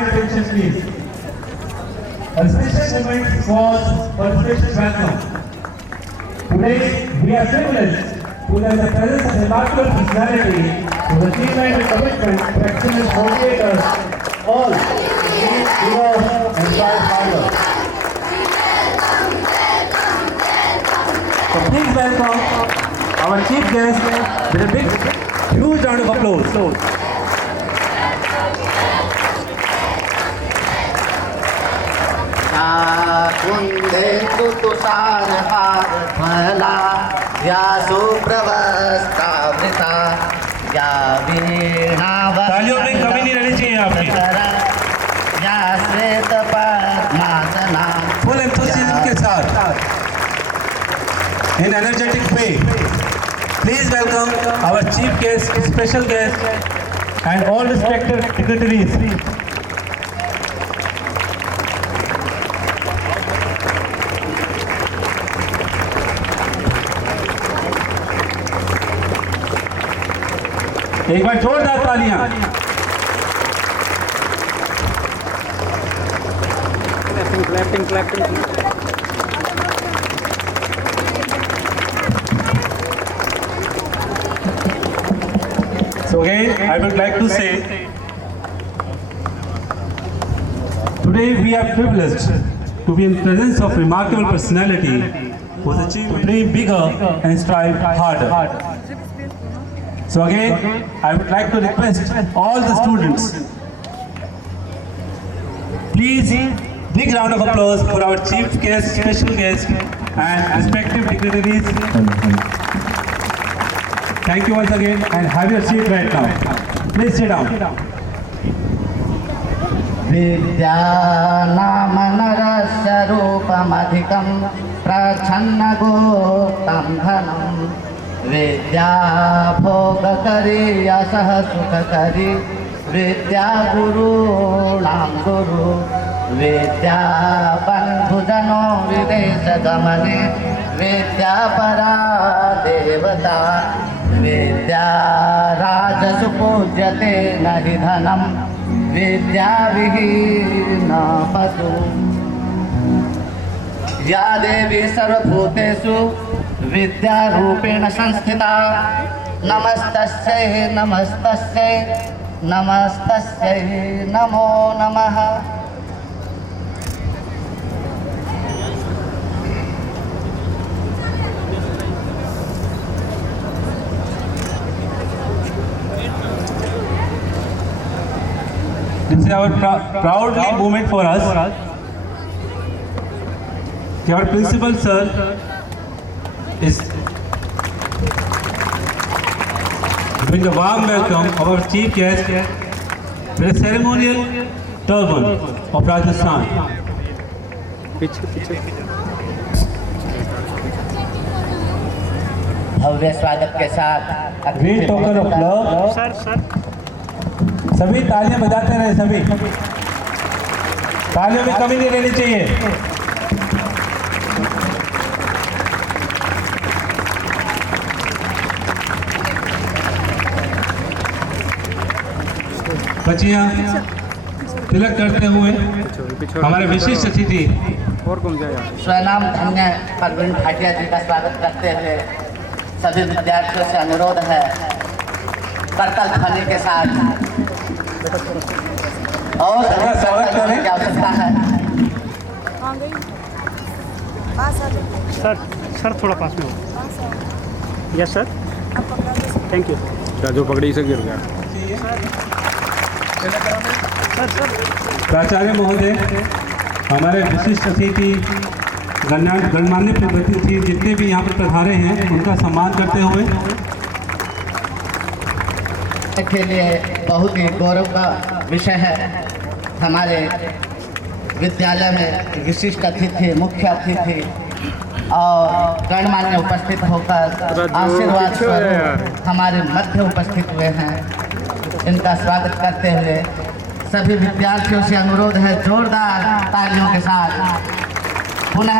kind attention, please. A special moment was participation welcome. Today, we are privileged to have the presence of remarkable personality whose achievement and commitment to excellence motivate us all to grow and strive harder. So please welcome our chief guest with a big, huge round of applause. कुंदेन्दु Tushar हार फला या सुप्रवस्तावृता या वीणा तालियों में कमी नहीं रहनी चाहिए आपकी। या श्वेत पद्मासना फुल एंथुसियाज्म के साथ in energetic way. Please welcome our chief guest, special guest, and all respected dignitaries. एक बार जोरदार तालियां। clapping. So again, I would like to say, today we are privileged to be in presence of remarkable personality who has achieved to dream bigger and strive harder. So again, I would like to request all the students, please big round of applause for our chief guest, special guest, and respective dignitaries. Thank you once again, and have your seat right now. Please sit down. विद्या नाम नरस्य रूपमधिकं प्रच्छन्न गुप्तं धनं विद्या भोगकरी यशः सुखकरी विद्या गुरूणां गुरु विद्या बन्धुजनो विदेशगमने विद्या परा देवता विद्या राजसु पूज्यते न हि धनं विद्या विहीना पशु या देवी सर्वभूतेषु विद्यारूपेण संस्थिता नमस्तस्यै नमस्तस्यै नमस्तस्यै नमो नमः। This is our proudly moment for us. Our principal sir is doing a warm welcome of our chief guest with a ceremonial turban of Rajasthan. भव्य स्वागत के साथ Great token of love. Sir सभी तालियां बजाते रहे, सभी तालियों में कमी नहीं रहनी चाहिए। बच्चियां तिलक करते हुए हमारे विशिष्ट अतिथि और घूम जाएगा। स्वनाम धन्य अरविंद भाटिया जी का स्वागत करते हुए सभी विद्यार्थियों से अनुरोध है करतल ध्वनि के साथ और स्वागत करें। की आवश्यकता है। सर थोड़ा पास में हो। Yes sir, thank you. जो पकड़ी से गिर गया। प्राचार्य महोदय, हमारे विशिष्ट अतिथि गणमान्य अतिथि जितने भी यहाँ पर पधारे हैं उनका सम्मान करते हुए के लिए बहुत ही गौरव का विषय है। हमारे विद्यालय में विशिष्ट अतिथि, मुख्य अतिथि और गणमान्य उपस्थित होकर आशीर्वाद स्वरूप हमारे मध्य उपस्थित हुए हैं। इनका स्वागत करते हुए सभी विद्यार्थियों से अनुरोध है जोरदार तालियों के साथ पुनः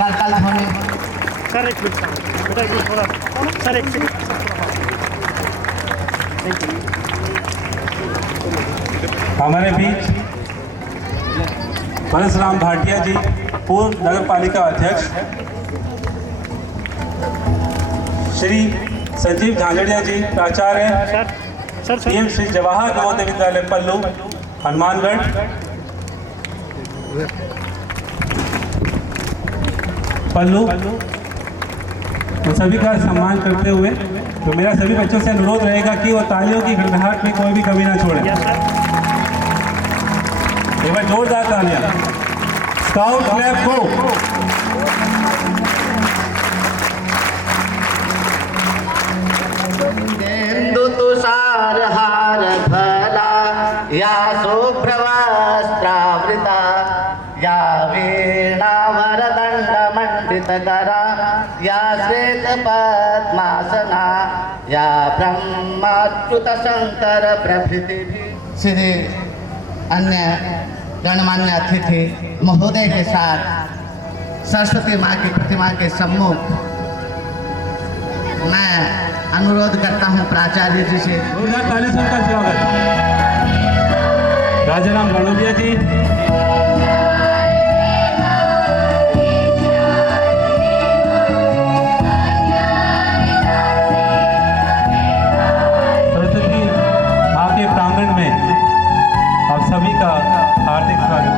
करतल ध्वनि। सर एक मिनट बेटा, एक मिनट थोड़ा सर एक सेकंड। हमारे बीच परशुराम भाटिया जी, पूर्व नगर पालिका अध्यक्ष, श्री संजीव झांझड़िया जी, प्राचार्य, पीएम श्री जवाहर नवोदय विद्यालय पल्लू, हनुमानगढ़, पल्लू, तो सभी का सम्मान करते हुए तो मेरा सभी बच्चों से अनुरोध रहेगा कि वो तालियों की गड़गड़ाहट में कोई भी कमी ना छोड़े। एक बार जोरदार तालियां। स्काउट क्लैप गो। इंदु तुषार हार फला या शुभ्रवस्त्रावृता या वीणा वरदंड मंडित करा या श्वेत पद्मासना या ब्रह्माच्युत शंकर प्रभृति। श्री अन्य गणमान्य अतिथि महोदय के साथ सरस्वती माँ की प्रतिमा के सम्मुख मैं अनुरोध करता हूँ प्राचार्य जी से जोरदार ताली से उनका स्वागत। राजाराम गणोदिया जी, सरस्वती माँ के प्रांगण में आप सभी का हार्दिक स्वागत।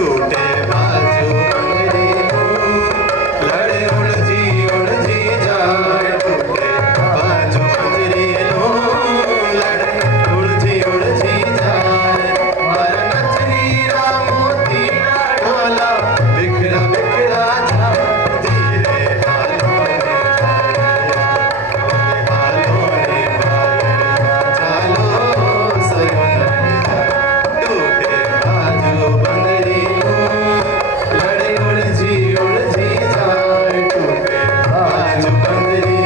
टूटे बाजू बंगड़ी लड़े उलझी जाए टूटे बाजू बंगड़ी लड़े उलझी जाए मार नचनी मोती ढोला बिखरा बिखरा जाए धीरे हालों रे चालो सयोना टूटे बाजू बंगड़ी लड़े उलझी जाए टूटे बाजू बंगड़ी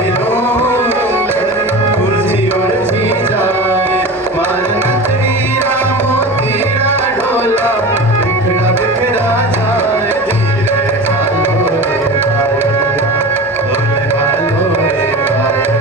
उलझी जाए मार नचनी मोती ढोला बिखरा बिखरा जाए धीरे हालो रे हालो रे चालो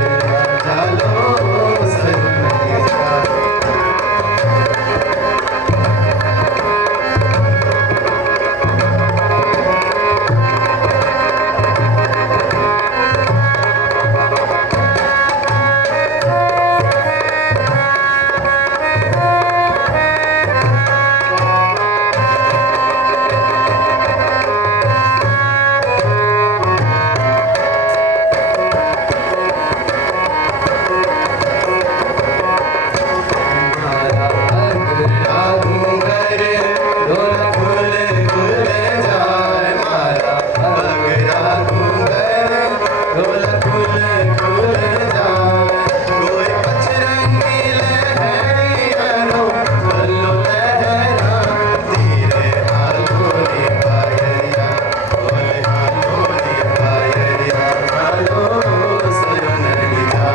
सयोना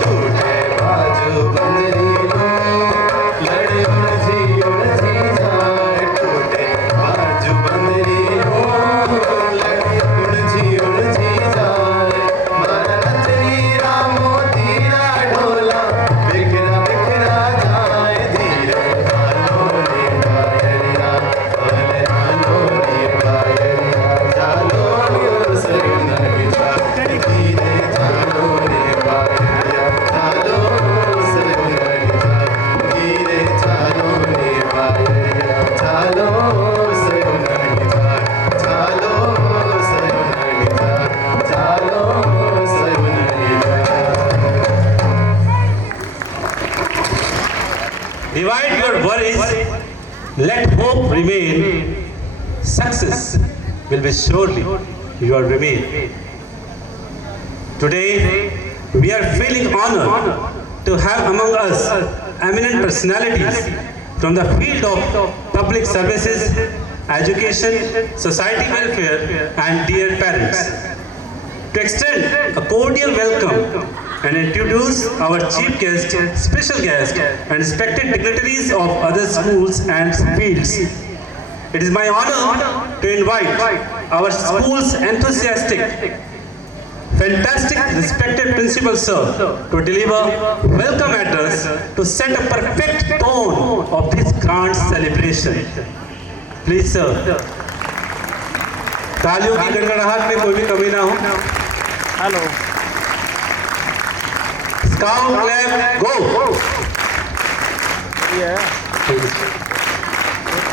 टूटे बाजू बंगड़ी लड़े उलझी जाए टूटे बाजू बंगड़ी लड़े उलझी जाए मारा नचनी मोती ढोला बिखरा बिखरा जाए धीरे हालो रे बायरिया हालो रे बायरिया चालो सयोना धीरे चालो रे बायरिया चालो सयोना धीरे चालो रे बायरिया चालो सयोना चालो सयोना चालो सयोना Divide your worries, let hope remain. Success will be surely your remain. Today, we are feeling honored to have among us eminent personalities from the field of public services, education, society welfare, and dear parents. To extend a cordial welcome and introduce our chief guest, special guest, and respected dignitaries of other schools and fields. It is my honor to invite our school's enthusiastic, fantastic, respected principal sir to deliver welcome address to set a perfect tone of this grand celebration. Please sir. तालियों की गड़गड़ाहट में कोई भी कमी ना हो. Hello Count, clap, go! ये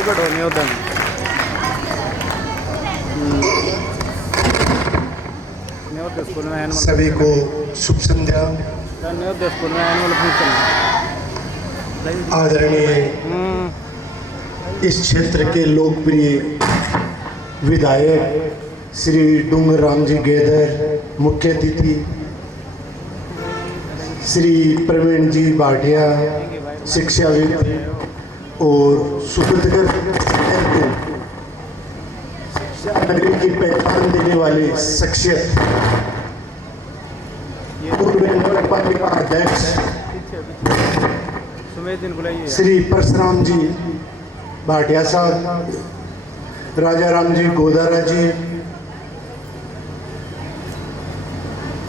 बट होने होता है नहीं होते स्कूल में एनुअल सभी को शुभ संध्या. नहीं होते स्कूल में एनुअल फंक्शन आदरणीय इस क्षेत्र के लोकप्रिय विधायक श्री डूंगर राम जी गेदर, मुख्य अतिथि श्री प्रवीण जी भाटिया, शिक्षाविद और सुपुत्रकर नगरी की पहचान देने वाले शख्सियत, पूर्व नगर पालिका अध्यक्ष श्री परशुराम जी भाटिया साहब, राजा राम जी गोदारा जी,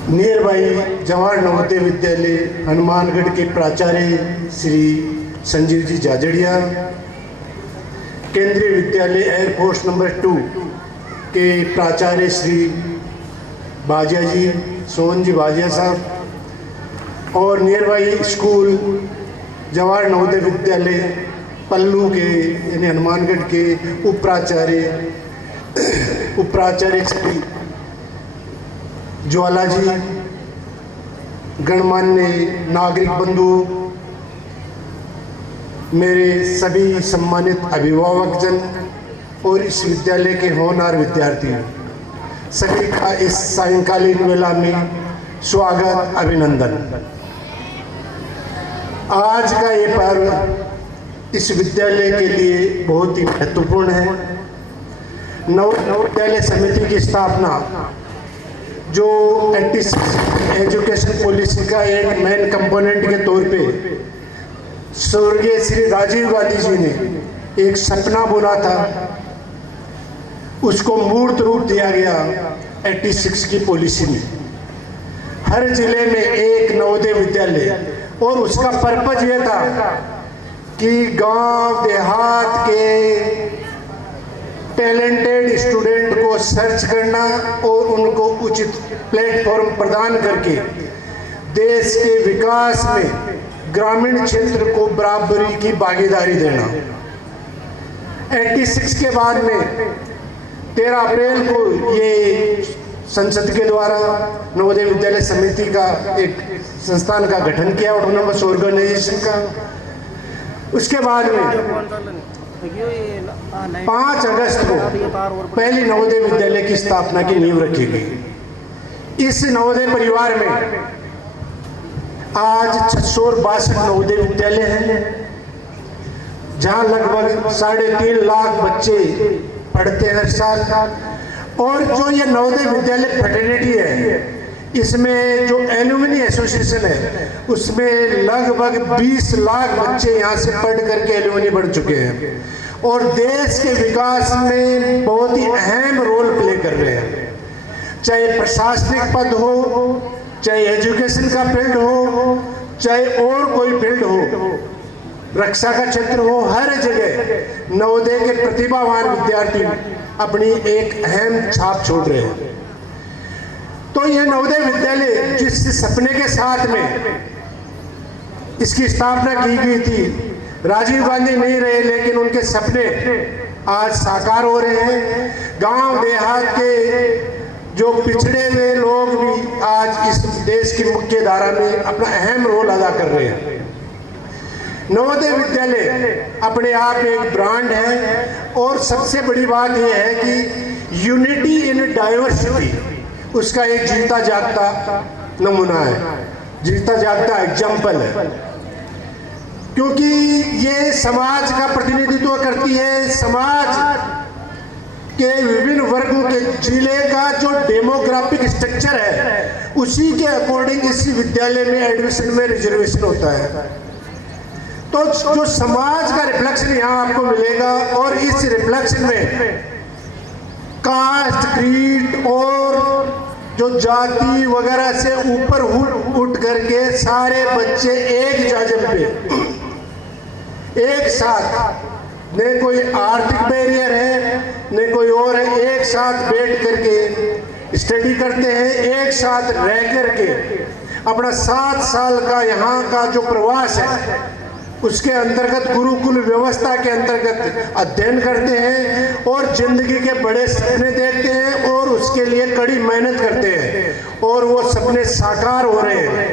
नियर बाई जवाहर नवोदय विद्यालय हनुमानगढ़ के प्राचार्य श्री संजीव जी जाजड़िया, केंद्रीय विद्यालय एयरफोर्स नंबर 2 के प्राचार्य श्री बाजिया जी, सोहन जी बाजिया साहब, और near by school Jawahar Navodaya Vidyalaya पल्लू के यानी हनुमानगढ़ के उपाचार्य श्री ज्वाला जी, गणमान्य नागरिक बंधु, मेरे सभी सम्मानित अभिभावक जन और इस विद्यालय के होनहार विद्यार्थी, सभी का इस सायंकालीन वेला में स्वागत, अभिनंदन। आज का ये पर्व इस विद्यालय के लिए बहुत ही महत्वपूर्ण है। नव विद्यालय समिति की स्थापना जो एजुकेशन पॉलिसी का एक मेन कंपोनेंट के तौर पे स्वर्गीय श्री राजीव गांधी जी ने एक सपना बुना था, उसको मूर्त रूप दिया गया 86 की पॉलिसी में। हर जिले में एक नवोदय विद्यालय, और उसका पर्पज ये था कि गांव देहात के टैलेंटेड स्टूडेंट को सर्च करना और उनको उचित प्लेटफॉर्म प्रदान करके देश के विकास में ग्रामीण क्षेत्र को बराबरी की भागीदारी देना। 86 के बाद में 13 अप्रैल को ये संसद के द्वारा नवोदय विद्यालय समिति का एक संस्थान का गठन किया, ऑटोनोमस ऑर्गेनाइजेशन का। उसके बाद में 5 अगस्त को पहली नवोदय विद्यालय की स्थापना की नींव रखी गई। इस नवोदय परिवार में आज 662 नवोदय विद्यालय हैं, जहां लगभग 3.5 लाख बच्चे पढ़ते हैं हर साल। और जो ये नवोदय विद्यालय फ्रेटर्निटी है, इसमें जो एलुमनी एसोसिएशन है, उसमें लगभग 20 लाख बच्चे यहाँ से पढ़ करके एलुमनी बढ़ चुके हैं और देश के विकास में बहुत ही अहम रोल प्ले कर रहे हैं। चाहे प्रशासनिक पद हो, चाहे एजुकेशन का फील्ड हो, चाहे और कोई फील्ड हो, रक्षा का क्षेत्र हो, हर जगह नवोदय के प्रतिभावान विद्यार्थी अपनी एक अहम छाप छोड़ रहे हैं। तो यह नवोदय विद्यालय जिस सपने के साथ में इसकी स्थापना की गई थी, राजीव गांधी नहीं रहे लेकिन उनके सपने आज साकार हो रहे हैं। गांव देहात के जो पिछड़े हुए लोग भी आज इस देश की मुख्य धारा में अपना अहम रोल अदा कर रहे हैं। नवोदय विद्यालय अपने आप एक ब्रांड है और सबसे बड़ी बात यह है कि यूनिटी इन डाइवर्सिटी उसका एक जीता जागता नमूना है, जीता जागता एग्जाम्पल है, क्योंकि ये समाज का प्रतिनिधित्व करती है। समाज के विभिन्न वर्गों के जिले का जो डेमोग्राफिक स्ट्रक्चर है, उसी के अकॉर्डिंग इस विद्यालय में एडमिशन में रिजर्वेशन होता है। तो जो समाज का रिफ्लेक्शन यहाँ आपको मिलेगा और इस रिफ्लेक्शन में कास्ट, क्रीड और जो जाति वगैरह से ऊपर उठ करके सारे बच्चे एक जाजम पे एक साथ, न कोई आर्थिक बैरियर है न कोई और है, एक साथ बैठ करके स्टडी करते हैं, एक साथ रह करके अपना 7 साल का यहाँ का जो प्रवास है उसके अंतर्गत गुरुकुल व्यवस्था के अंतर्गत अध्ययन करते हैं और जिंदगी के बड़े सपने देखते हैं और उसके लिए कड़ी मेहनत करते हैं और वो सपने साकार हो रहे हैं।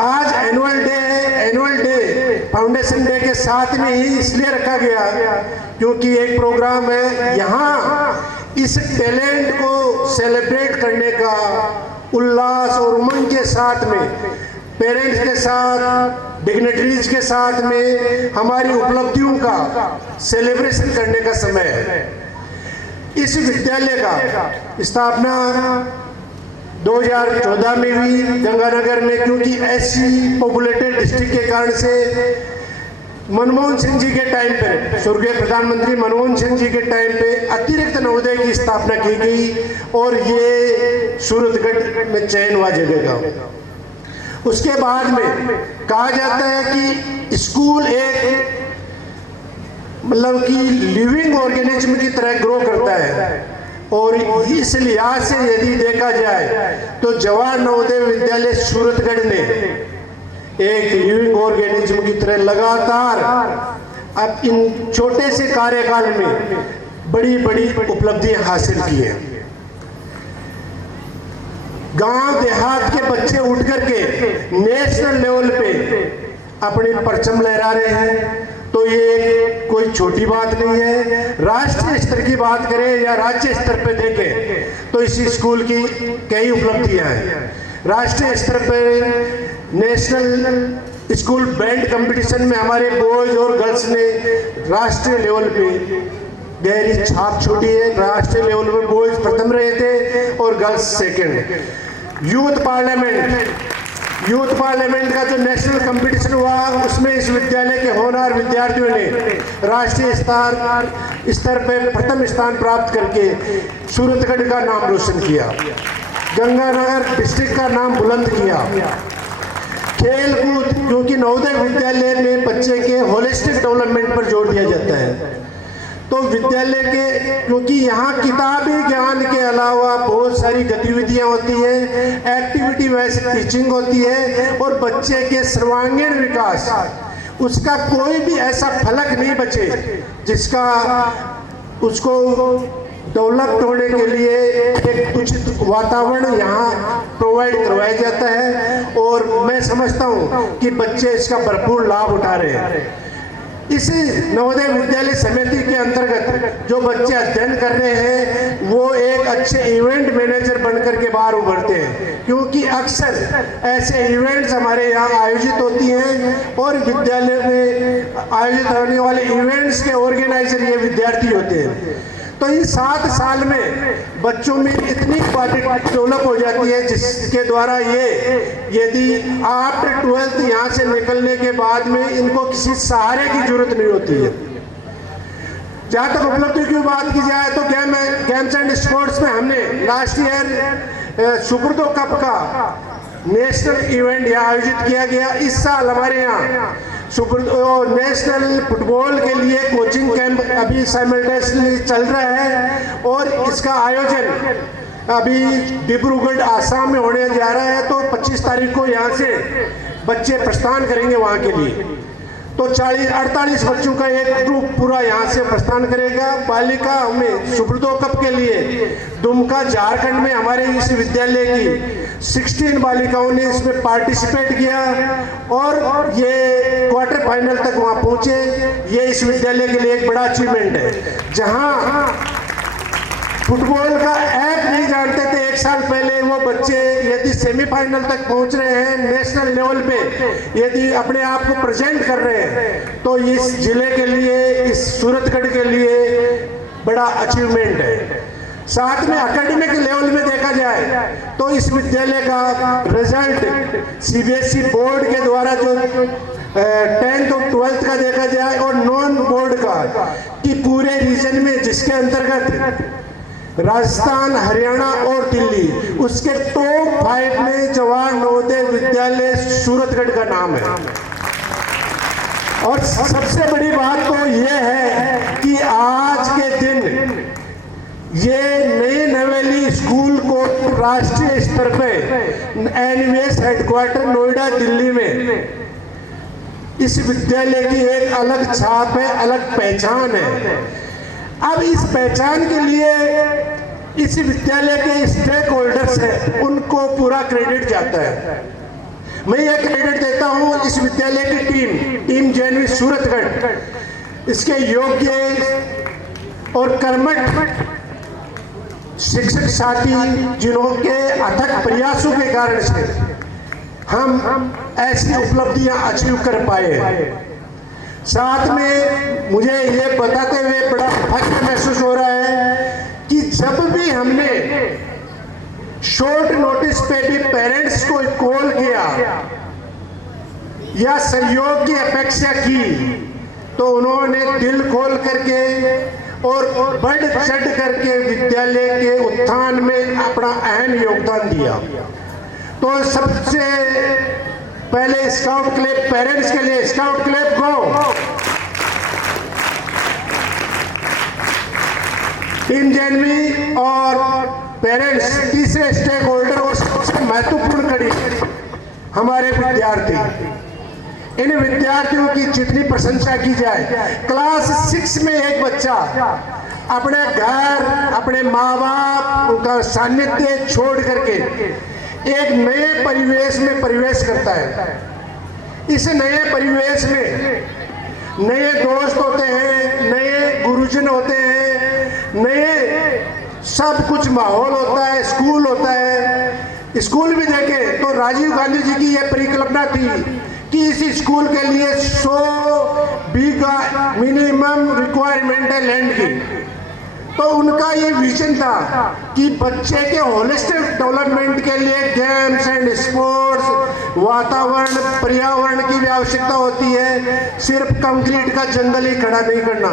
आज एनुअल डे है। एनुअल डे फाउंडेशन डे के साथ में ही इसलिए रखा गया क्योंकि एक प्रोग्राम है यहाँ इस टैलेंट को सेलिब्रेट करने का उल्लास और उमंग के साथ में, पेरेंट्स के साथ, डिग्नेटरीज के साथ में हमारी उपलब्धियों का सेलिब्रेशन करने का समय है। इस विद्यालय का स्थापना 2014 में हुई गंगानगर में, क्योंकि ऐसी पॉपुलेटेड डिस्ट्रिक्ट के कारण से मनमोहन सिंह जी के टाइम पे, स्वर्गीय प्रधानमंत्री मनमोहन सिंह जी के टाइम पे अतिरिक्त नवोदय की स्थापना की गई और ये सूरतगढ़ में चयन हुआ जगह का। उसके बाद में कहा जाता है कि स्कूल एक मतलब कि लिविंग ऑर्गेनिज्म की तरह ग्रो करता है और इस लिहाज से यदि देखा जाए तो जवाहर नवोदय विद्यालय सूरतगढ़ ने एक लिविंग ऑर्गेनिज्म की तरह लगातार अब इन छोटे से कार्यकाल में बड़ी बड़ी उपलब्धियां हासिल की हैं। गांव देहात के बच्चे उठ करके नेशनल लेवल पे अपनी परचम लहरा रहे हैं, तो ये कोई छोटी बात नहीं है। राष्ट्रीय स्तर की बात करें या राज्य स्तर पे देखें तो इस स्कूल की कई उपलब्धियां हैं। राष्ट्रीय स्तर पे नेशनल स्कूल बैंड कंपटीशन में हमारे बॉयज और गर्ल्स ने राष्ट्रीय लेवल पे गहरी छाप छोड़ी है। राष्ट्रीय लेवल पे बॉयज प्रथम रहे थे और गर्ल्स सेकंड। यूथ पार्लियामेंट का जो नेशनल कंपटीशन हुआ उसमें इस विद्यालय के होनहार विद्यार्थियों ने राष्ट्रीय स्तर पर प्रथम स्थान प्राप्त करके सूरतगढ़ का नाम रोशन किया, गंगानगर डिस्ट्रिक्ट का नाम बुलंद किया। खेल कूद, क्योंकि नवोदय विद्यालय में बच्चे के होलिस्टिक डेवलपमेंट पर जोर दिया जाता है, तो विद्यालय के क्योंकि यहाँ किताबी ज्ञान के अलावा बहुत सारी गतिविधियाँ होती हैं, एक्टिविटी वाइज टीचिंग होती है और बच्चे के सर्वांगीण विकास उसका कोई भी ऐसा फलक नहीं बचे जिसका उसको डेवलप होने के लिए एक उचित वातावरण यहाँ प्रोवाइड करवाया जाता है और मैं समझता हूँ कि बच्चे इसका भरपूर लाभ उठा रहे हैं। इस नवोदय विद्यालय समिति के अंतर्गत जो बच्चे अध्ययन कर रहे हैं वो एक अच्छे इवेंट मैनेजर बनकर के बाहर उभरते हैं, क्योंकि अक्सर ऐसे इवेंट्स हमारे यहाँ आयोजित होती हैं और विद्यालय में आयोजित होने वाले इवेंट्स के ऑर्गेनाइजर ये विद्यार्थी होते हैं। तो इन 7 साल में बच्चों में इतनी क्वालिटी डेवलप हो जाती है जिसके द्वारा ये यदि आफ्टर 12th यहाँ से निकलने के बाद में इनको किसी सहारे की जरूरत नहीं होती है। जहाँ तक उपलब्धि की बात की जाए तो गेम्स एंड स्पोर्ट्स में हमने लास्ट ईयर सुब्रतो कप का नेशनल इवेंट यहाँ आयोजित किया गया। इस साल हमारे यहाँ नेशनल फुटबॉल के लिए कोचिंग कैंप अभी साइमल्टेनियसली चल रहा है और इसका आयोजन अभी डिब्रूगढ़ आसाम में होने जा रहा है। तो 25 तारीख को यहाँ से बच्चे प्रस्थान करेंगे वहाँ के लिए, तो 48 बच्चों का एक ग्रुप पूरा यहाँ से प्रस्थान करेगा। बालिका में सुब्रतो कप के लिए दुमका झारखंड में हमारे इस विद्यालय की 16 बालिकाओं ने इसमें पार्टिसिपेट किया और ये क्वार्टर फाइनल तक वहाँ पहुँचे। ये इस विद्यालय के लिए एक बड़ा अचीवमेंट है। जहाँ फुटबॉल का ऐप नहीं जानते थे 1 साल पहले, वो बच्चे यदि सेमीफाइनल तक पहुंच रहे हैं, नेशनल लेवल पे यदि अपने आप को प्रेजेंट कर रहे हैं, तो इस जिले के लिए, इस सूरतगढ़ के लिए बड़ा अचीवमेंट है। साथ में एकेडमिक लेवल में देखा जाए तो इस विद्यालय का रिजल्ट सीबीएसई बोर्ड के द्वारा जो 10th और 12th का देखा जाए और नॉन बोर्ड का कि पूरे रीजन में जिसके अंतर्गत राजस्थान, हरियाणा और दिल्ली, उसके टॉप 5 में जवाहर नवोदय विद्यालय सूरतगढ़ का नाम है। और सबसे बड़ी बात तो यह है कि आज के दिन ये नई नवेली स्कूल को राष्ट्रीय स्तर पे एनवीएस हेडक्वार्टर नोएडा दिल्ली में इस विद्यालय की एक अलग छाप है, अलग पहचान है। अब इस पहचान के लिए इस विद्यालय के स्टेक होल्डर्स हैं, उनको पूरा क्रेडिट जाता है। मैं यह क्रेडिट देता हूं इस विद्यालय की टीम जेएनवी सूरतगढ़, इसके योग्य और कर्मठ शिक्षक साथी जिन्होंने अथक प्रयासों के कारण से हम ऐसी उपलब्धियां अचीव कर पाए। साथ में मुझे ये बताते हुए बड़ा फख्र महसूस हो रहा है कि जब भी हमने शॉर्ट नोटिस पे भी पेरेंट्स को कॉल किया या सहयोग की अपेक्षा की, तो उन्होंने दिल खोल करके और बढ़ चढ़ करके विद्यालय के उत्थान में अपना अहम योगदान दिया। तो सबसे पहले स्काउट क्लब पेरेंट्स के लिए स्काउट क्लब को टीम जेएनवी और पेरेंट्स तीसरे स्टेक होल्डर और सबसे महत्वपूर्ण कड़ी हमारे विद्यार्थी। इन विद्यार्थियों की जितनी प्रशंसा की जाए। क्लास 6 में एक बच्चा अपने घर, अपने माँ बाप, उनका सानिध्य छोड़ करके एक नए परिवेश में प्रवेश करता है। इस नए परिवेश में नए दोस्त होते हैं, नए गुरुजन होते हैं, नए सब कुछ माहौल होता है, स्कूल होता है। स्कूल भी देखें तो राजीव गांधी जी की यह परिकल्पना थी कि इस स्कूल के लिए 100 बीघा मिनिमम रिक्वायरमेंट है लैंड की। तो उनका ये विजन था कि बच्चे के होलिस्टिक डेवलपमेंट के लिए गेम्स एंड स्पोर्ट्स, वातावरण, पर्यावरण की भी आवश्यकता होती है, सिर्फ कंक्रीट का जंगल ही खड़ा नहीं करना।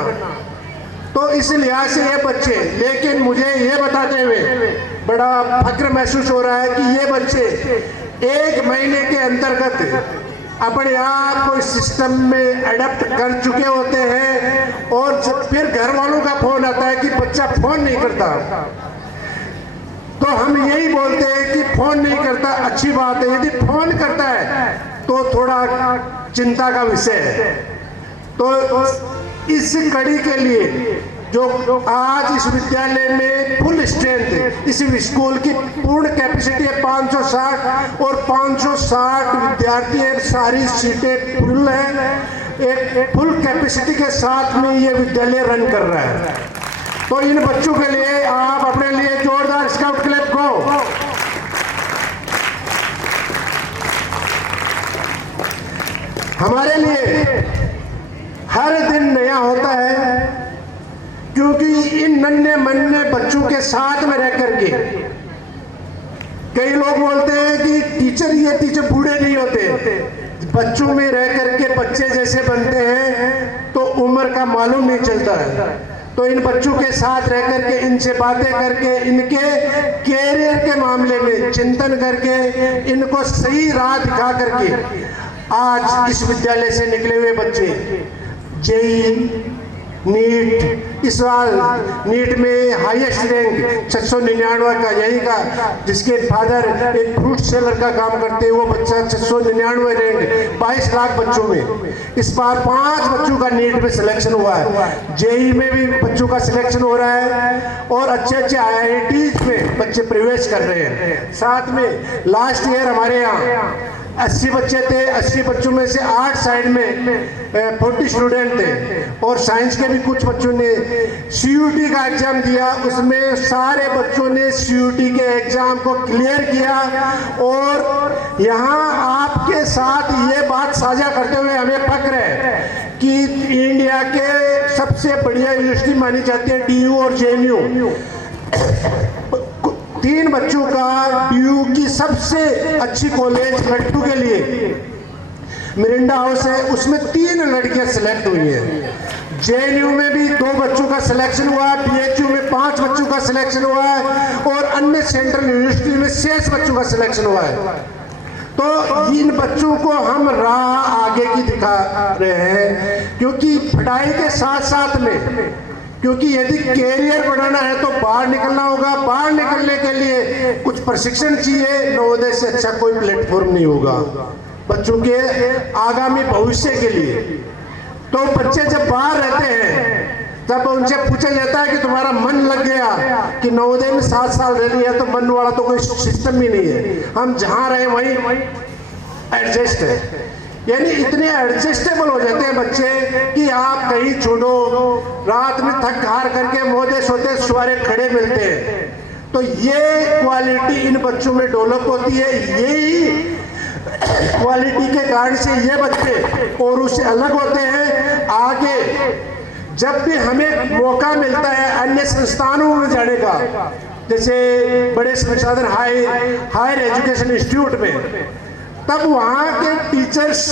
तो इस लिहाज से ये बच्चे, लेकिन मुझे ये बताते हुए बड़ा फक्र महसूस हो रहा है कि ये बच्चे 1 महीने के अंतर्गत अपने आप को इस सिस्टम में अडेप्ट कर चुके होते हैं। और फिर घर वालों का फोन आता है कि बच्चा फोन नहीं करता, तो हम यही बोलते हैं कि फोन नहीं करता अच्छी बात है, यदि फोन करता है तो थोड़ा चिंता का विषय है। तो इस कड़ी के लिए जो आज इस विद्यालय में फुल स्ट्रेंथ, इस स्कूल की पूर्ण कैपेसिटी है 560 और 560 विद्यार्थी हैं, सारी सीटें फुल हैं। एक फुल कैपेसिटी के साथ में ये विद्यालय रन कर रहा है। तो इन बच्चों के लिए आप अपने लिए जोरदार स्काउट क्लैप को। हमारे लिए हर दिन नया होता है, क्योंकि इन नन्हे मन्ने बच्चों के साथ में रह करके, कई लोग बोलते हैं कि ये टीचर बूढ़े नहीं होते, बच्चों में रह करके बच्चे जैसे बनते हैं तो उम्र का मालूम नहीं चलता है। तो इन बच्चों के साथ रह करके, इनसे बातें करके, इनके कैरियर के मामले में चिंतन करके, इनको सही राह दिखा करके आज इस विद्यालय से निकले हुए बच्चे जेई, नीट, इस साल नीट में हाईएस्ट रैंक 699 का, यही का जिसके फादर एक फ्रूट सेलर का काम करते हैं, वो बच्चा 699 रैंक 22 लाख बच्चों में। इस बार 5 बच्चों का नीट में सिलेक्शन हुआ है, जेई में भी बच्चों का सिलेक्शन हो रहा है और अच्छे अच्छे IITs में बच्चे प्रवेश कर रहे हैं। साथ में लास्ट ईयर हमारे यहाँ 80 बच्चे थे, 80 बच्चों में से 8 साइड में 40 स्टूडेंट थे और साइंस के भी कुछ बच्चों ने CUT का एग्जाम दिया। उसमें सारे बच्चों ने CUT के एग्जाम को क्लियर किया। और यहाँ आपके साथ ये बात साझा करते हुए हमें फक्र है कि इंडिया के सबसे बढ़िया यूनिवर्सिटी मानी जाती है DU और JNU। 3 बच्चों का DU की सबसे अच्छी कॉलेज लड़कियों के लिए मिरिंडा हाउस है, उसमें 3 लड़कियां सिलेक्ट हुई हैं। JNU में भी 2 बच्चों का सिलेक्शन हुआ है, BHU में 5 बच्चों का सिलेक्शन हुआ है और अन्य सेंट्रल यूनिवर्सिटी में 6 बच्चों का सिलेक्शन हुआ है। तो इन बच्चों को हम राह आगे की दिखा रहे हैं, क्योंकि पढ़ाई के साथ साथ में, क्योंकि यदि कैरियर बनाना है तो बाहर निकलना होगा। बाहर निकलने के लिए कुछ प्रशिक्षण चाहिए, नवोदय से अच्छा कोई प्लेटफॉर्म नहीं होगा बच्चों के आगामी भविष्य के लिए। तो बच्चे जब बाहर रहते हैं तब उनसे पूछा जाता है कि तुम्हारा मन लग गया, कि नवोदय में 7 साल रह लिया तो मन वाला तो कोई सिस्टम ही नहीं है, हम जहाँ रहे वहीं एडजस्ट है। यानी इतने एडजस्टेबल हो जाते हैं बच्चे कि आप कहीं छोड़ो, रात में थक हार करके मोदे सोते सवारे खड़े मिलते हैं। तो ये क्वालिटी इन बच्चों में डेवलप होती है। यही क्वालिटी के कारण से ये बच्चे और उससे अलग होते हैं। आगे जब भी हमें मौका मिलता है अन्य संस्थानों में जाने का, जैसे बड़े संसाधन हायर एजुकेशन इंस्टीट्यूट में, तब वहाँ के टीचर्स,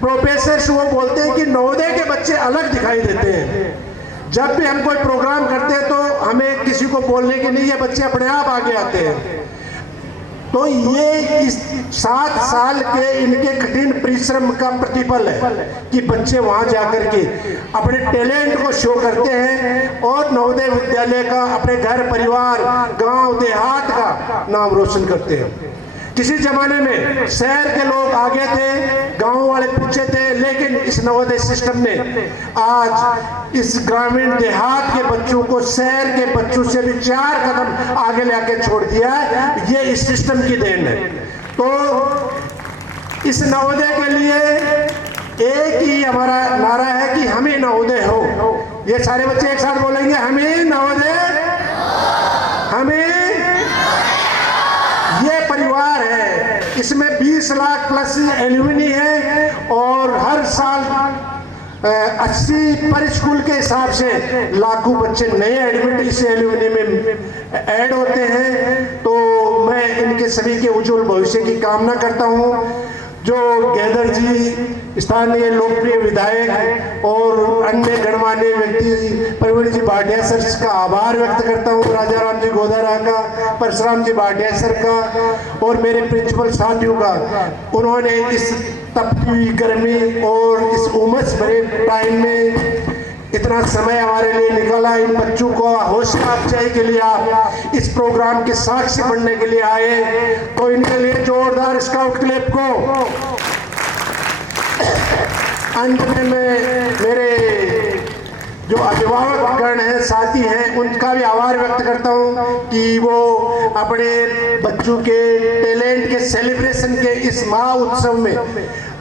प्रोफेसर्स वो बोलते हैं कि नवोदय के बच्चे अलग दिखाई देते हैं। जब भी हम कोई प्रोग्राम करते हैं तो हमें किसी को बोलने के नहीं, ये बच्चे अपने आप आगे आते हैं। तो ये इस 7 साल के इनके कठिन परिश्रम का प्रतिफल है कि बच्चे वहाँ जाकर के अपने टैलेंट को शो करते हैं और नवोदय विद्यालय का, अपने घर परिवार, गांव देहात का नाम रोशन करते हैं। किसी जमाने में शहर के लोग आगे थे, गांव वाले पीछे थे, लेकिन इस नवोदय सिस्टम ने आज इस ग्रामीण देहात के बच्चों को शहर के बच्चों से भी 4 कदम आगे लेके छोड़ दिया है। ये इस सिस्टम की देन है। तो इस नवोदय के लिए एक ही हमारा नारा है कि हमें नवोदय हो। ये सारे बच्चे एक साथ बोलेंगे, हमें नवोदय, हमें। ये परिवार है, इसमें 20 लाख प्लस एल्यूमिनी है और हर साल 80 पर स्कूल के हिसाब से लाखों बच्चे नए एडमिट इस एल्यूमिनी में ऐड होते हैं। तो मैं इनके सभी के उज्जवल भविष्य की कामना करता हूँ। जो गैदर जी स्थानीय लोकप्रिय विधायक और अन्य गणमान्य व्यक्ति प्रवीण जी भाटिया सर का आभार व्यक्त करता हूँ, राजा राम जी गोदारा का, परशुराम जी भाटिया सर का और मेरे प्रिंसिपल साथियों का। उन्होंने इस तपती हुई गर्मी और इस उमस भरे टाइम में इतना समय हमारे लिए निकाला। इन बच्चों को हौसला अफजाई के लिए आप इस प्रोग्राम के साक्षी बनने के लिए आए, तो इनके लिए जोरदार स्काउट क्लैप को। अंत में मैं मेरे जो अभिभावक गण हैं, साथी हैं, उनका भी आभार व्यक्त करता हूं कि वो अपने बच्चों के टैलेंट के सेलिब्रेशन के इस महा उत्सव में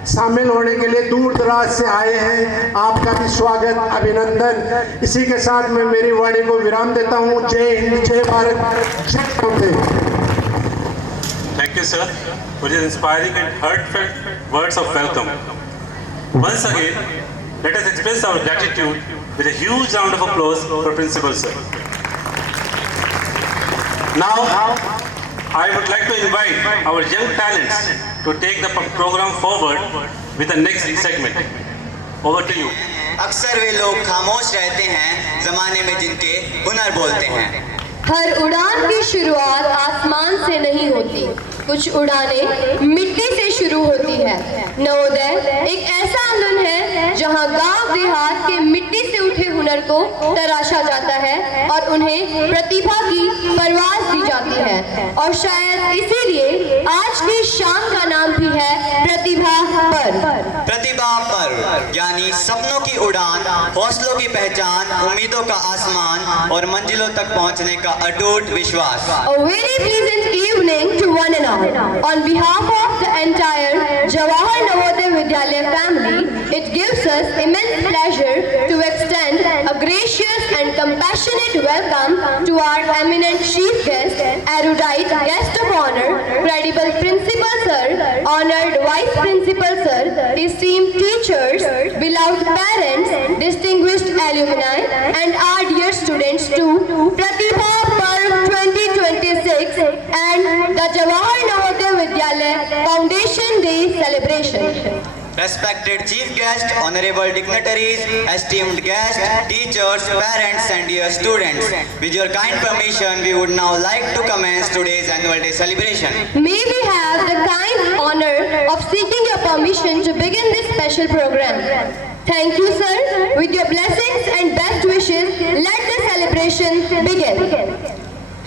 शामिल होने के लिए दूर दराज से आए हैं। आपका भी स्वागत, अभिनंदन। इसी के साथ मैं मेरी वाणी को विराम देता हूँ। जय हिंद, जय भारत, जय Navodaya. Thank you, sir, for your inspiring and heartfelt words of welcome. Once again, let us express our gratitude with a huge round of applause for Principal Sir. Now, I would like to invite our young talents to take the program forward with the next segment. Over to you. अक्सर वे लोग खामोश रहते हैं जमाने में जिनके हुनर बोलते हैं। हर उड़ान की शुरुआत आसमान से नहीं होती, कुछ उड़ानें मिट्टी से शुरू होती है। नवोदय एक ऐसा आंगन है जहां गांव देहात के मिट्टी से उठे हुनर को तराशा जाता है और उन्हें प्रतिभा की परवाज दी जाती है। और शायद इसीलिए आज की शाम का नाम भी है प्रतिभा पर्व। प्रतिभा पर्व यानी सपनों की उड़ान, हौसलों की पहचान, उम्मीदों का आसमान और मंजिलों तक पहुंचने का अटूट विश्वास। A very pleasant evening to one and all. On behalf of the entire Jawahar Navodaya Vidyalaya family, it gives us immense pleasure to extend a gracious and compassionate welcome to our eminent chief guest, erudite guest of honor, credible principal sir, honored vice principal sir, esteemed teachers, beloved parents, distinguished alumni, and our dear students to Pratibha Parv 2026 and the Jawahar Navodaya Vidyalaya Foundation Day celebration. Respected chief guest, honorable dignitaries, esteemed guests, teachers, parents and dear students, with your kind permission, we would now like to commence today's annual day celebration. May we have the kind honor of seeking your permission to begin this special program. Thank you, sir. With your blessings and best wishes, let the celebration begin.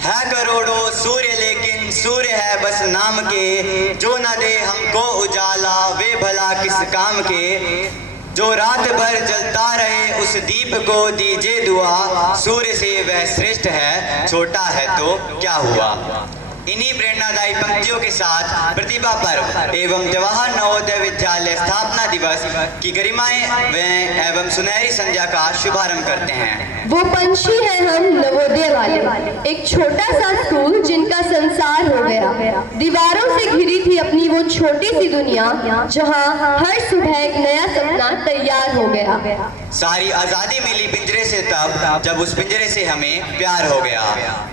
है करोड़ों सूर्य लेकिन सूर्य है बस नाम के, जो न दे हमको उजाला वे भला किस काम के। जो रात भर जलता रहे उस दीप को दीजिए दुआ, सूर्य से वह श्रेष्ठ है, छोटा है तो क्या हुआ। इन्हीं प्रेरणादायी पंक्तियों के साथ प्रतिभा पर्व एवं जवाहर नवोदय विद्यालय स्थापना दिवस की गरिमाएं एवं सुनहरी संध्या का शुभारंभ करते हैं। वो पंछी हैं हम नवोदय वाले, एक छोटा सा स्कूल जिनका संसार हो गया। दीवारों से घिरी थी अपनी वो छोटी सी दुनिया, जहां हर सुबह एक नया सपना तैयार हो गया। सारी आजादी मिली पिंजरे से तब जब उस पिंजरे से हमें प्यार हो गया।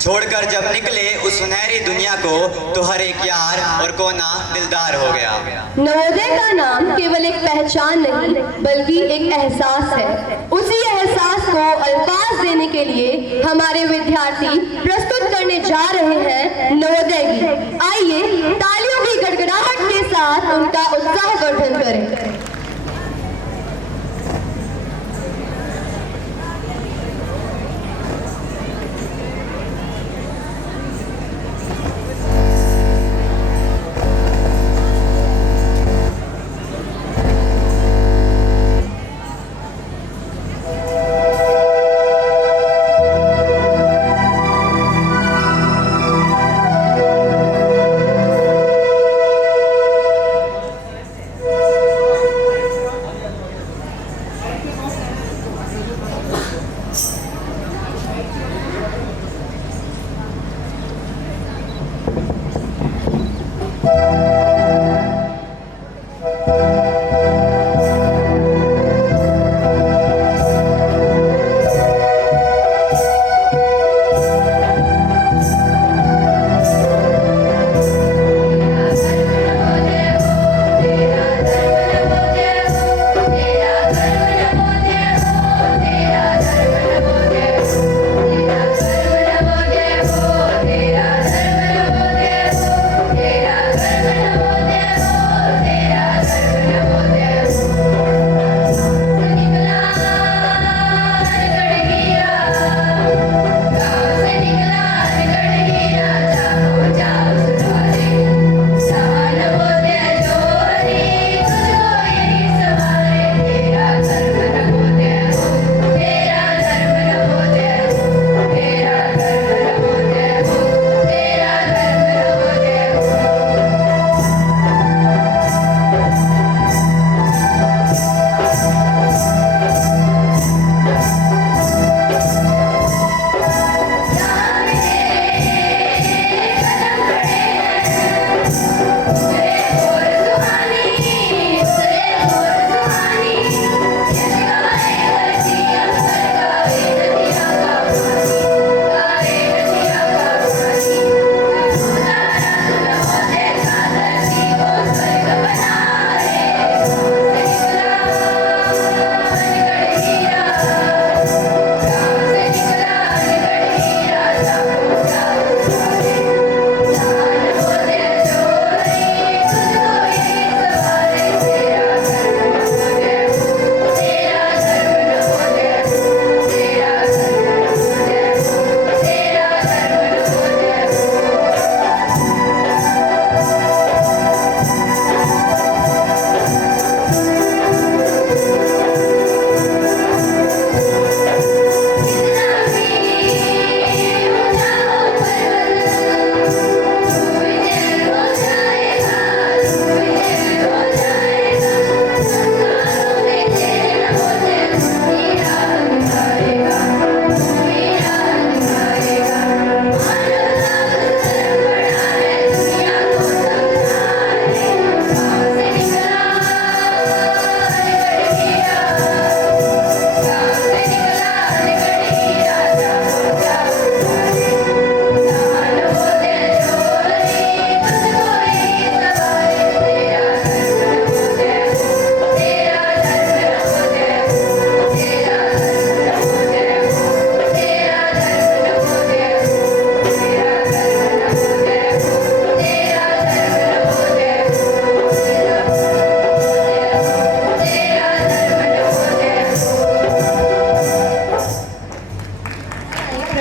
छोड़कर जब निकले उस सुनहरी दुनिया को तो हर एक यार और कोना दिलदार हो गया। नवोदय का नाम केवल एक पहचान नहीं बल्कि एक एहसास है। उसी एहसास को अल्फाज देने के लिए हमारे विद्यार्थी प्रस्तुत करने जा रहे हैं नवोदय गीत। आइए तालियों की गड़गड़ाहट के साथ उनका उत्साहवर्धन करें।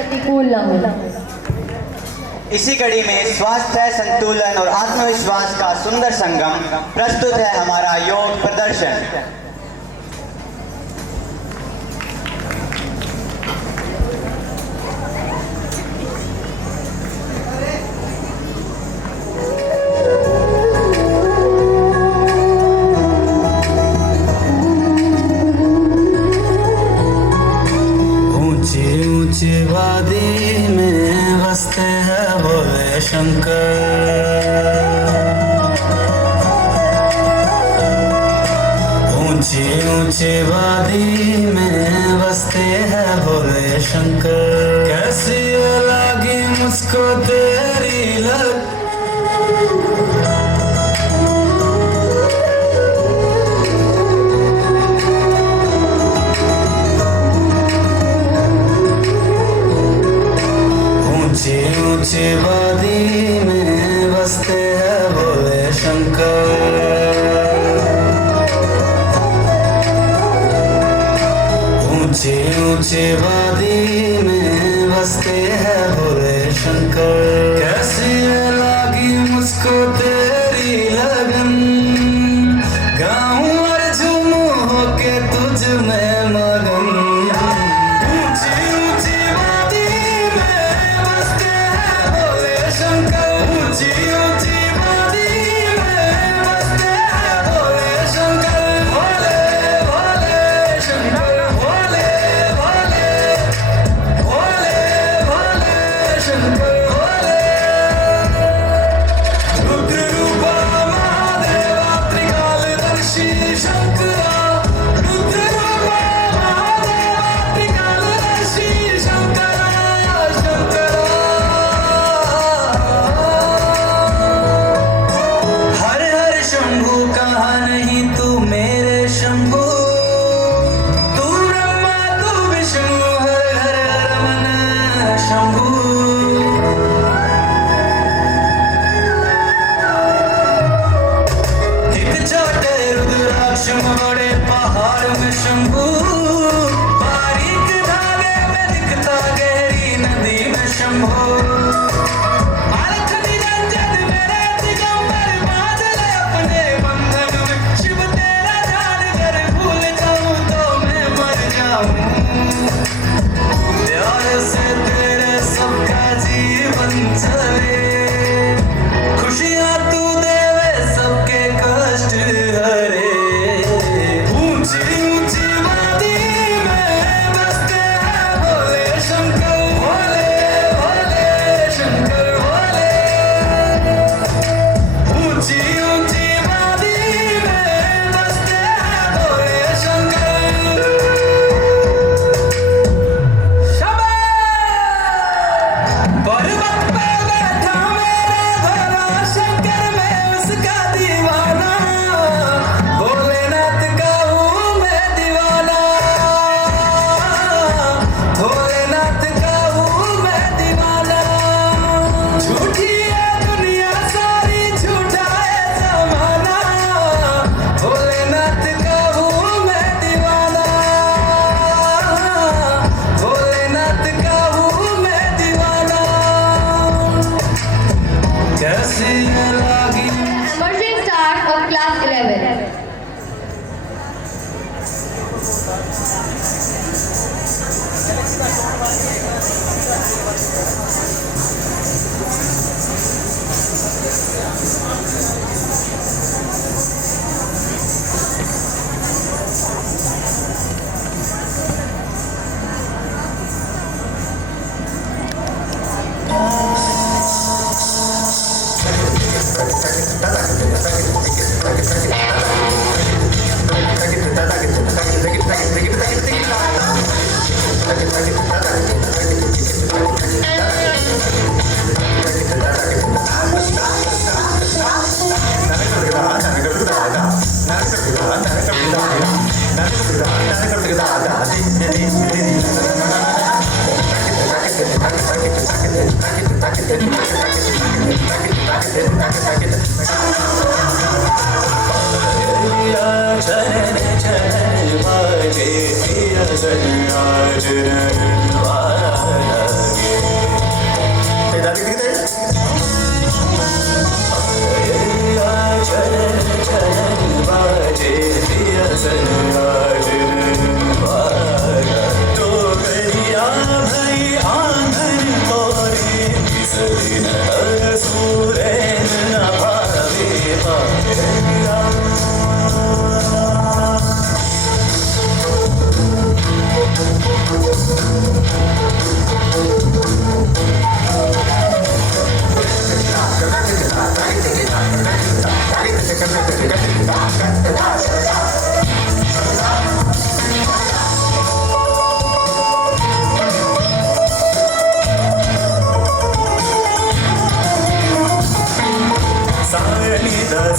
प्रतिकूल न हो। इसी कड़ी में स्वास्थ्य, संतुलन और आत्मविश्वास का सुंदर संगम प्रस्तुत है हमारा योग प्रदर्शन। ऊंची ऊंची वादी में बसते हैं भोले शंकर। ऊंची ऊंची वादी में बसते हैं भोले शंकर। कैसी लगी मुझको तेरी लग, ऊंची ऊंची वादी में बसते हैं भोले शंकर। ऊंची ऊंची वादी में बसते हैं भोले शंकर। कैसी लगी मुझको तेरी लगन, गाऊं और झूमूं होके तुझ में मगन। ऊंची ऊंची वादी में बसते हैं भोले शंकर। ऊंची ऊंची वादी में बसते हैं भोले शंकर। भोले भोले शंकर, भोले भोले, भोले भोले शंकर, भोले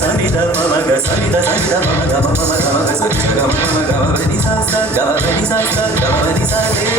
sani da ma ma ga sani da ma ma ga ma ma ga ma ga sani da ga ma ma ga ma ga ni sa ga ma ni sa ga ma ni sa re.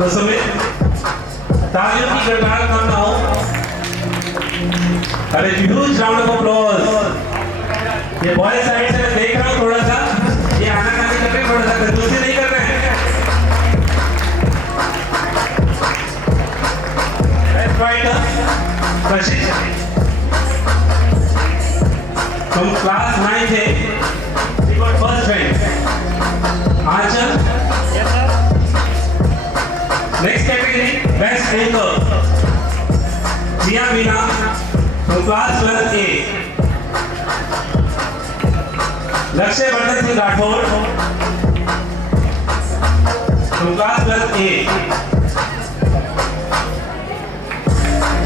तो समय तालियों की गड़गड़ाहट करना हो। अरे huge round of applause. ये boy side से मैं देख रहा हूँ थोड़ा सा, ये आनाकानी कर रहे हैं, थोड़ा सा कंजूसी नहीं कर रहे हैं। Let's find a Rashid from class 9 से he got first rank. Aanchal. Next category, best anchor. Jia Meena from class 12A. Lakshay Vardhan Singh Rathod from class 12A.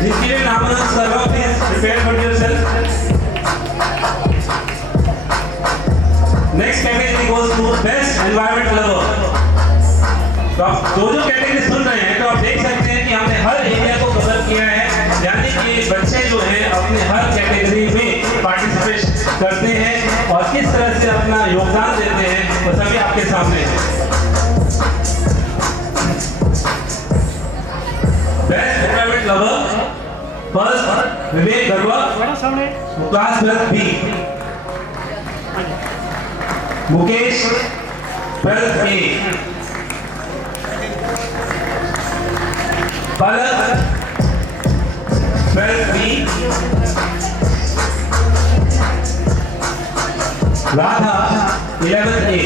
जिसके लिए नामांकन कर रहा हूँ, please prepare for yourself. Next category goes to best environment lover. तो आप जो category सुन रहे हैं तो आप देख सकते हैं कि हमने हर एरिया को कवर किया है, यानी कि बच्चे जो हैं अपने हर कैटेगरी में पार्टिसिपेट करते हैं और किस तरह से अपना योगदान देते हैं वो सभी आपके सामने है। बेस्ट एनवायरनमेंट लवर फर्स्ट विवेक गरवा क्लास 12B, मुकेश 12A, पलक 12B, राधा 11A।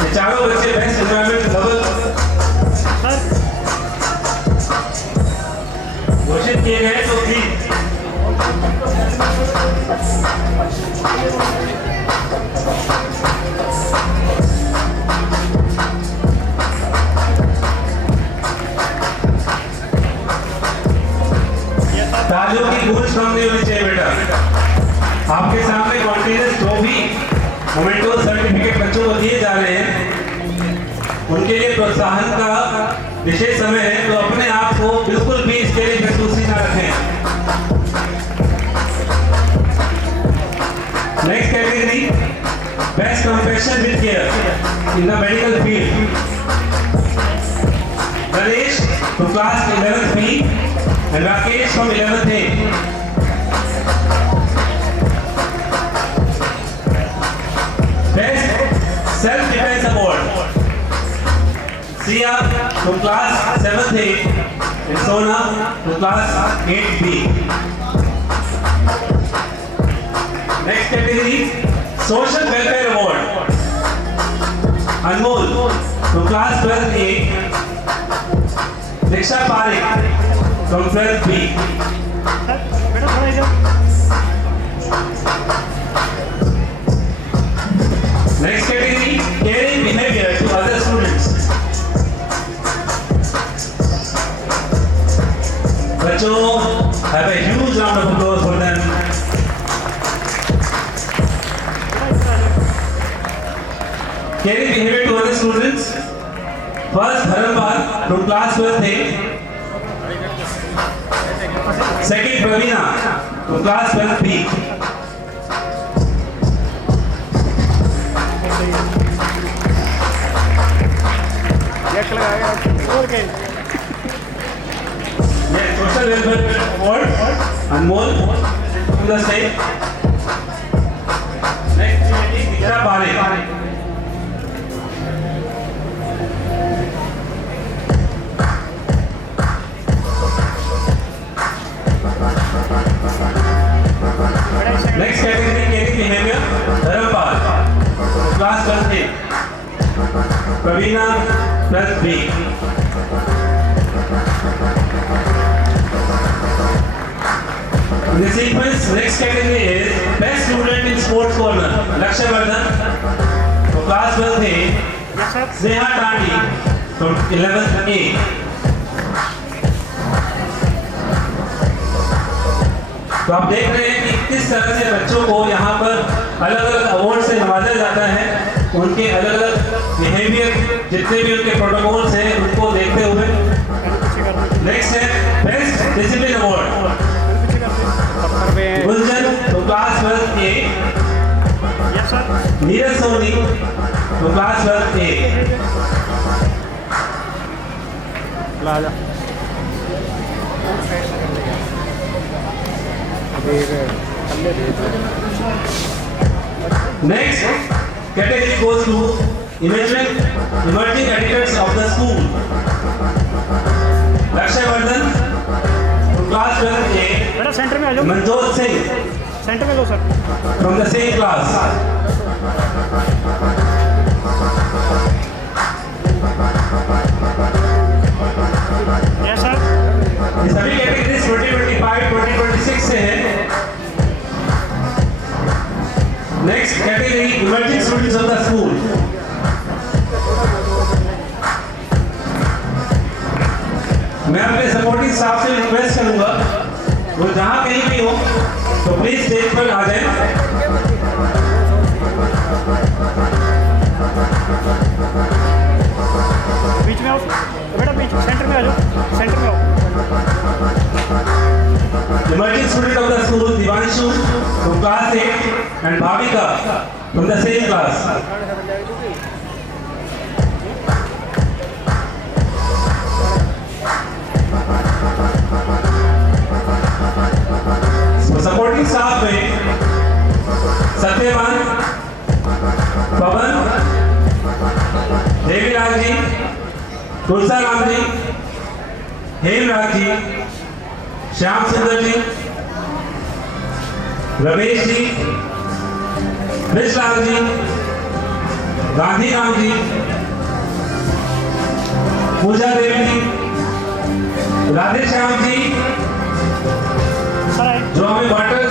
ये चारों बच्चे बेस्ट एनवायरनमेंट लवर घोषित किए गए। तो प्लीज तालियों की गूंज कम नहीं होनी चाहिए बेटा। आपके सामने कॉन्टिन्यूस ट्रॉफी मोमेंटो सर्टिफिकेट बच्चों को दिए जा रहे हैं, उनके लिए प्रोत्साहन का विशेष समय है, तो अपने आप को बिल्कुल भी इसके लिए कंजूसी ना रखें। Next category best compassion with care in the medical field. Ganesh from class 11th B and Rakesh from 11th A. Best Self-Defense Award. Sia from class 7th A and Sona from class 8B. Next category, Social Welfare Award. Anmol from class 12th A. Diksha Parekh from 12B. Next category, caring behavior to other students. बच्चों, have a huge round of applause for them. Caring behavior to other students. First, Dharanpal from class 12th A. Second, Pravina from class 12B. Yes, social welfare award, Anmol to the stage. Next, Dikshita Parekh. Next category, caring behavior, Dharampal, class 12A. Pravina plus B. In the sequence, next category is best student in sports corner, Lakshya Vardhan from class 12A. Sneha Tani from 11th A. तो आप देख रहे हैं कि किस तरह से बच्चों को यहाँ पर अलग अलग अवार्ड से नवाजा जाता है, उनके अलग अलग बिहेवियर, जितने भी उनके प्रोटोकॉल्स हैं उनको देखते हुए। नेक्स्ट है बेस्ट डिसिप्लिन अवार्ड, गुंजन तो क्लास 12A, नीरज सोनी तो class 12A। Next category goes to emerging editors of the school. Lakshya Vardhan from class 12A. बेटा सेंटर में आ जाओ, Manjot Singh सेंटर में लो sir. from the same class. Yes sir. ये सभी categories 2025, 2026 से हैं। Next category emerging students of the school. मैं अपने सपोर्टिंग स्टाफ से रिक्वेस्ट करूंगा वो जहां कहीं भी हो तो प्लीज स्टेज पर आ जाएं। बीच में आओ बेटा, बीच सेंटर में आ जाओ, सेंटर में आओ। Emerging student of the school, Divanshu from class 8 and Bhavika from the same class. So supporting staff में सत्यवान, पवन, देवीराज जी, तुलसाराम जी, हेमराज जी, श्याम सुंदर जी, रमेश जी, विश्वलाल जी, गांधीराम जी, पूजा देवी जी, राधेश्याम जी, जो हमें वाटर